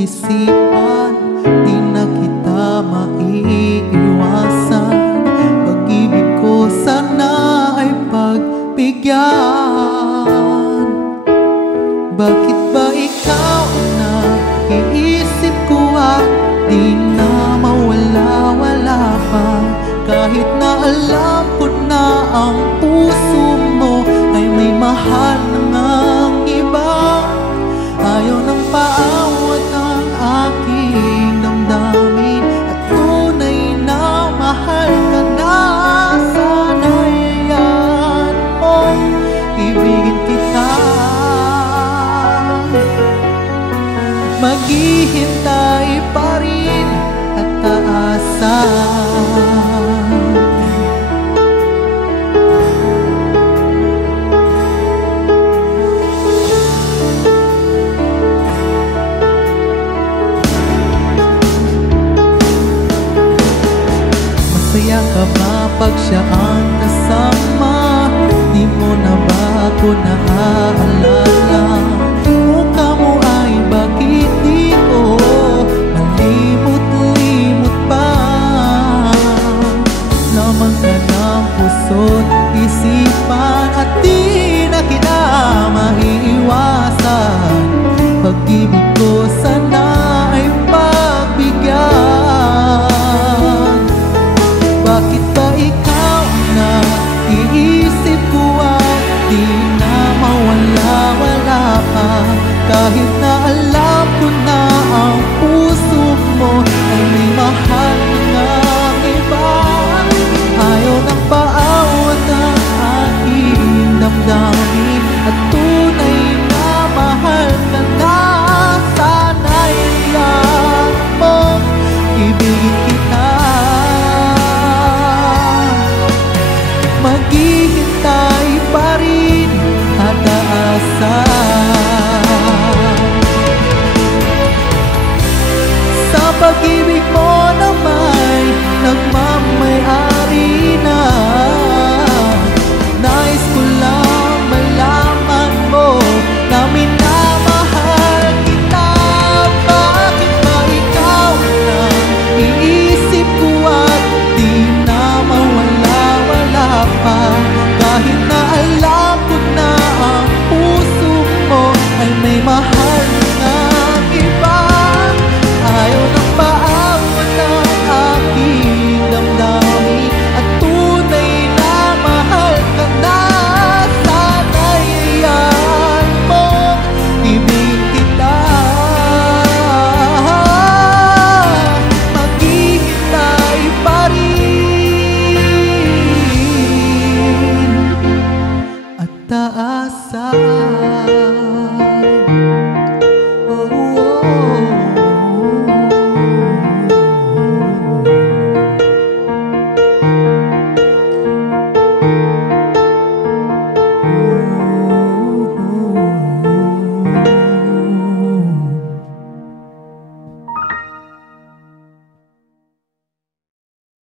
isipan, di na kita maiiwasan. Pag-ibig ko sana ay pagbigyan. Bakit ba ikaw na iisip ko at di na mawala-wala pa? Kahit na alam ko na ang puso mo ay may mahal ng iba, ayaw nang paawat ang aking damdamin at tunay na mahal ka na. Sana'y yan mong ibigin kita. Maghihintay pa rin at aasahan. Masaya ka ba pag siya ang kasama? Di mo na ba ako naaalala? Mukha mo ay bakit di ko malimot-limot pa? Lamang ka ng puso't isipan at di na kita maiiwasan. Pag-ibig ko sana ay pagbigyan. Bakit ba ikaw na iisip ko at di na mawala-wala pa? Kahit na alam ko na ang puso mo ay may mahal ng iba, ayaw nang paawat ang aking damdamin at tunay na mahal ka na. Sana'y yan mong ibigin kita. Maghihintay pa rin at aasahan. Sa pag-ibig mo na may nagmamay-ari na, nais ko lang malaman mo na minamahal kita. Bakit ba ikaw na iisip ko at di na mawala-wala pa? Kahit